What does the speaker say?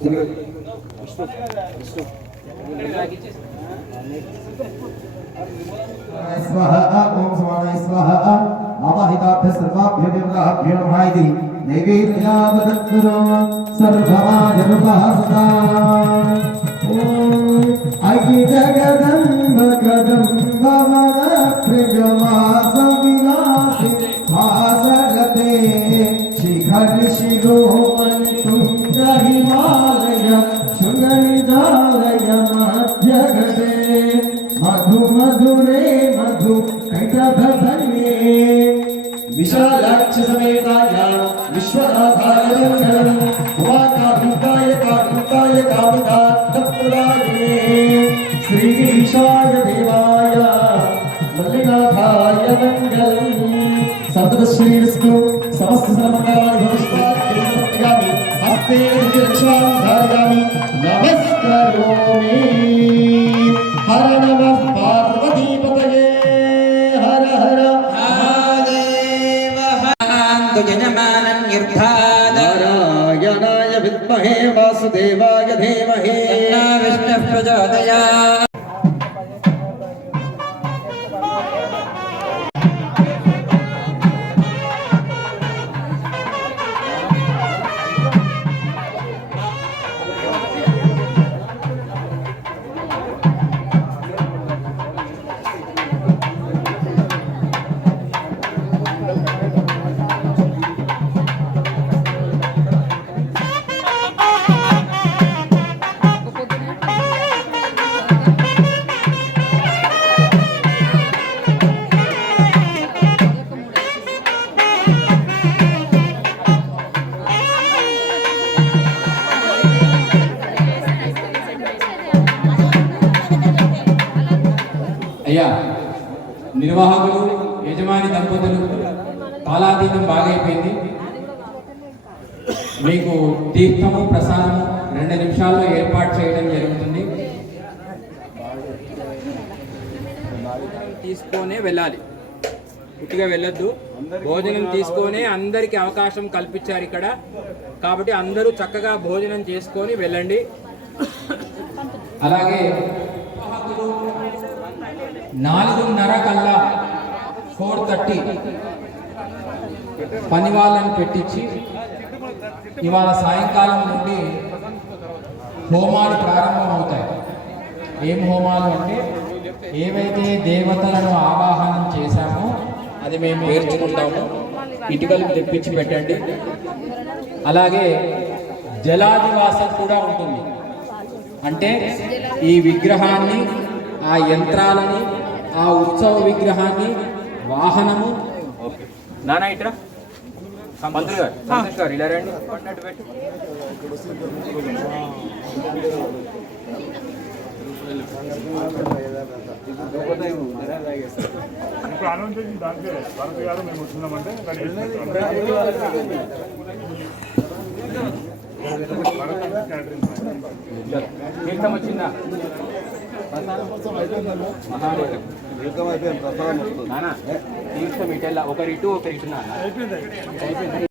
स्वाहा ओम समानाय स्वाहा आवाहिताभ्य सर्वाभ्य विरलाभ्यो नमः इति नैवेद्यावदत्कुरु सर्वमाजरुपासदा ओम अयि जगदम्ब कदम्ब वनप्रियवासविलासि भासगते शिखर शिरोमणि तुंग हिमालय शृंगनिदालय मध्यगते मधु मधुरे मधु कैटभधन्ये विशालाक्ष समेताय विश्वनाथाय मंगलम् उमाकान्ताय कान्ताय कामितार्थप्रदायिने श्रीगीशाय देवाय मल्लिनाथाय मंगलम् सर्वश्रीरस्तु समस्त सर्वमङ्गलानि भविष्यन्ति हस्ते रक्षां धारयामि नमस्करोमि हर नमः पार्वतीपतये हर हर महादेव यजमानं नारायणाय विद्महे वासुदेवाय धीमहि तन्नो विष्णुः प्रचोदयात्। అయ్యా నిర్వాహకులు యజమాని దంపతులు కాలాతీతం బాగైపోయింది. మీకు తీర్థము ప్రసాదము 2 నిమిషాల్లో ఏర్పాటు చేయడం జరుగుతుంది. తీసుకొనే వెళ్ళాలి, పుట్టిగా వెళ్ళొద్దు. భోజనం తీసుకొనే అందరికీ అవకాశం కల్పించారు ఇక్కడ, కాబట్టి అందరూ చక్కగా భోజనం చేసుకొని వెళ్ళండి. అలాగే 4:30 కల్లా 4:30 పని వాళ్ళని పెట్టించి ఇవాళ సాయంకాలం నుండి హోమాలు ప్రారంభం అవుతాయి. ఏం హోమాలు అంటే ఏవైతే దేవతలను ఆవాహనం చేశామో అది మేము నేర్చుకుంటాము. ఇటుకలు తెప్పించి పెట్టండి. అలాగే జలాదివాసం కూడా ఉంటుంది. అంటే ఈ విగ్రహాన్ని, ఆ యంత్రాలని, ఆ ఉత్సవ విగ్రహాన్ని, వాహనము నానా ఇట్రా మంత్రి గారు, సంతోష్ గారు ఇలా రండి. పట్టినట్టు పెట్టు. ఇప్పుడు అనౌన్స్ చేసిన దాంట్లో భారతి గారు మేము వస్తున్నామంటే తీర్థం వచ్చిందా? తీర్థం ఇటెల్లా ఒకరి ఇటు ఒకరి ఇటు.